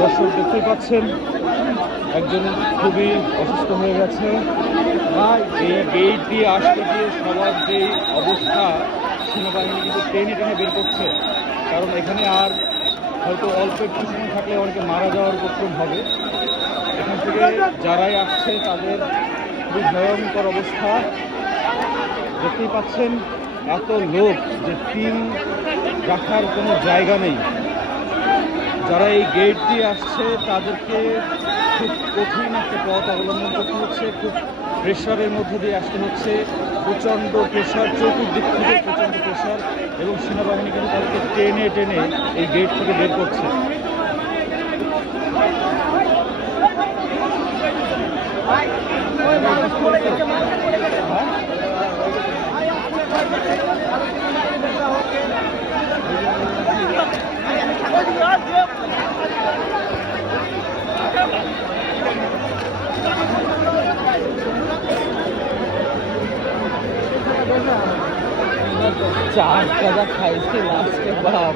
দর্শক দেখতেই পাচ্ছেন একজন খুবই অসুস্থ হয়ে গেছে। এই গেট দিয়ে আসতে গিয়ে সবার যে অবস্থা, সেনাবাহিনী কিন্তু টেনে টেনে বের করছে, কারণ এখানে আর হয়তো অল্প একটু সময় থাকলে অনেকে মারা যাওয়ার উপক্রম হবে। এখান থেকে যারাই আসছে তাদের খুবই ভয়ঙ্কর অবস্থা। দেখতেই পাচ্ছেন এত লোক যে তিন রাখার কোনো জায়গা নেই। যারা এই গেট দিয়ে আসছে তাদেরকে খুব কঠিন একটা পথ অবলম্বন করতে হচ্ছে, খুব প্রেশারের মধ্যে দিয়ে আসতে হচ্ছে, প্রচণ্ড প্রেশার, চতুর্দিক থেকে প্রচণ্ড প্রেশার, এবং সেনাবাহিনী কিন্তু তাদেরকে টেনে টেনে এই গেট থেকে বের করছে। चार खाइए लास्ट के बाद